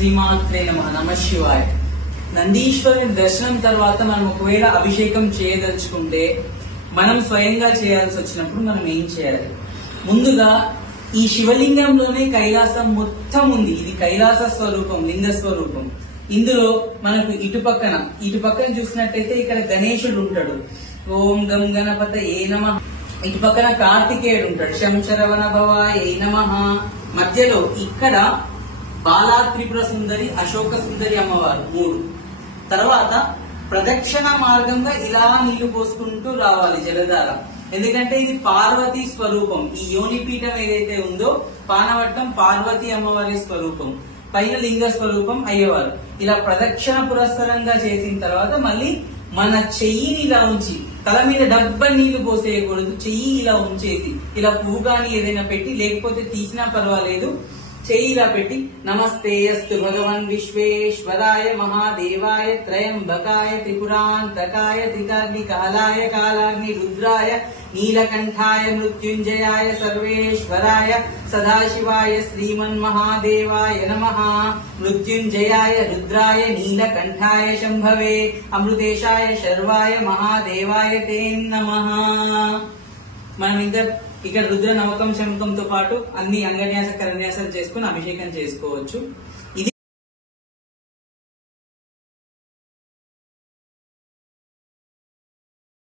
శ్రీమాత్రే నమః. నమః శివాయ. నందీశ్వరుని దర్శనం తర్వాత మనం ఒకవేళ అభిషేకం చేయదలుచుకుంటే మనం స్వయంగా చేయాల్సి వచ్చినప్పుడు మనం ఏం చేయాలి? ముందుగా ఈ శివలింగంలోనే కైలాసం మొత్తం ఉంది. ఇది కైలాస స్వరూపం, లింగ స్వరూపం. ఇందులో మనకు ఇటుపక్కన చూసినట్టయితే ఇక్కడ గణేశుడు ఉంటాడు. ఓం గం గణపతయే నమః. ఇటు పక్కన కార్తికేయుడు ఉంటాడు. శంశరవణ భవాయ నమః. మధ్యలో ఇక్కడ బాలా త్రిపుర సుందరి, అశోక సుందరి అమ్మవారు 3. తర్వాత ప్రదక్షిణ మార్గంగా ఇలా నీళ్లు పోసుకుంటూ రావాలి జలధార. ఎందుకంటే ఇది పార్వతీ స్వరూపం. ఈ యోనిపీఠం ఏదైతే ఉందో పానవట్టం పార్వతీ అమ్మవారి స్వరూపం, పైన లింగ స్వరూపం అయ్యేవారు. ఇలా ప్రదక్షిణ పురస్సరంగా చేసిన తర్వాత మళ్ళీ మన చెయ్యిని ఇలా ఉంచి, తల మీద డబ్బ నీళ్లు పోసేయకూడదు, చెయ్యి ఇలా ఉంచేసి ఇలా పువ్వు కానీ ఏదైనా పెట్టి, లేకపోతే తీసినా పర్వాలేదు, చెయ్యి ఇలా పెట్టి నమస్తే అస్తు భగవన్ విశ్వేశ్వరాయ మహాదేవాయ త్రయంబకాయ త్రిపురాంతకాయ త్రికాగ్ని కాలాయ కాలాగ్ని రుద్రాయ నీలకంఠాయ మృత్యుంజయాయ సర్వేశ్వరాయ సదాశివాయ శ్రీమన్మహాదేవాయ నమః. మృత్యుంజయాయ రుద్రాయ నీలకంఠాయ శంభవే అమృతేశాయ శర్వాయ మహాదేవాయ తే నమః. మనం ఇంకా ఇక్కడ రుద్ర నవకం శంఖంతో పాటు అన్ని అంగన్యాస కరన్యాసాలు చేసుకుని అభిషేకం చేసుకోవచ్చు. ఇది